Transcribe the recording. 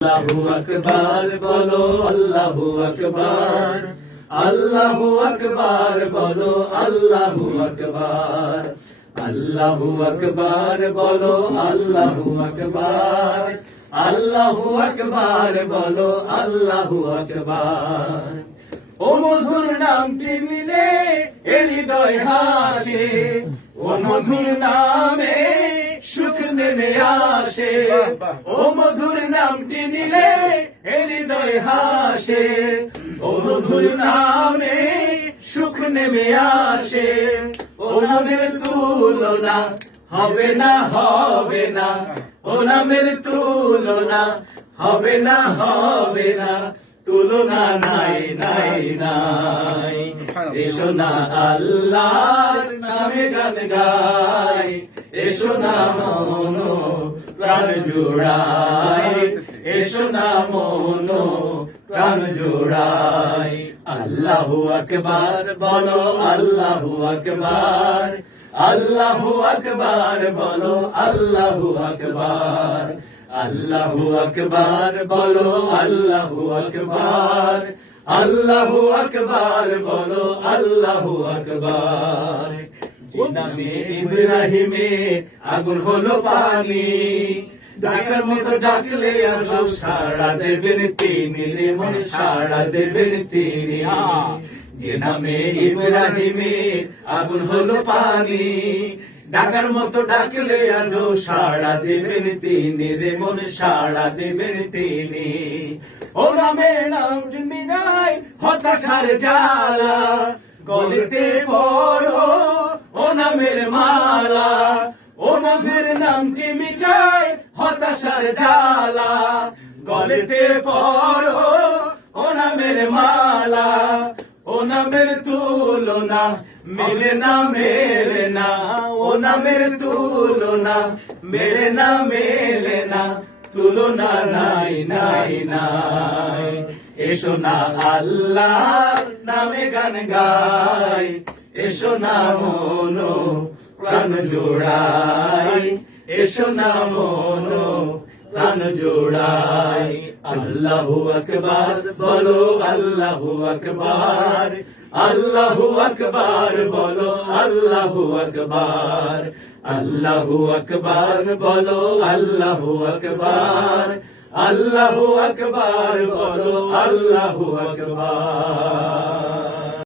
আল্লাহু আকবার বলো, আল্লাহু আকবার, আল্লাহু আকবার বলো, আল্লাহু আকবার, আল্লাহু আকবার বলো, আল্লাহু আকবার, আল্লাহু আকবার বলো, আল্লাহু আকবার। ও মধুর নামটি নিলে হৃদয় হাসে, ও মধুর নামে সুখ নেমে আসে, ও মধুর নামটি নিলে হৃদয় হাসে, ও মধুর নামে সুখ নেমে আসে। ও নামের তুলনা হবে না, হবে না, ও নামের তুলনা হবে না, হবে না, তুলনা নাই নাই নাই। এসো না আল্লাহর নামে গান গাই, এসো না মন প্রাণ জোড়াই, এসো না মন প্রাণ জোড়াই। আল্লাহু আকবার বলো, আল্লাহু আকবার, আল্লাহু আকবার বলো, আল্লাহু আকবার, আল্লাহু আকবার বলো, আল্লাহু আকবার, আল্লাহু আকবার বলো, আল্লাহু আকবার। যে নামে ইব্রাহিমে আগুন হলো পানি, ডাকার মতো ডাকলে আলো সাড়া দেবেন তিনি, রে মন সাড়া দেবেন তিনি। যে নামে ইব্রাহিমে আগুন হলো পানি, ডাকার মতো ডাকলে আজো সাড়া দেবেন তিনি, রে মন সাড়া দেবেন তিনি। ও নামে নাম জুমিনাই হতাশার জ্বালা, গলেতে পড়ো ও নামের মালা, ও মধুর নামটি মিটায় হতাশার জ্বালা, গলেতে পড়ো ও নামের মালা। ও নামের তুলনা মেলে না, মেলে না, ও নামের তুলনা মেলে না, মেলে না, তুলনা নাই নাই নাই। এসো না আল্লাহর নামে গান গাই, এসো না মন প্রাণ জোড়াই, এসো না মন প্রাণ জোড়াই। আল্লাহু আকবার বলো, আল্লাহু আকবার, আল্লাহু আকবার বলো, আল্লাহু আকবার, আল্লাহু আকবার বলো, আল্লাহু আকবার, আল্লাহু আকবার বলো, আল্লাহু আকবার।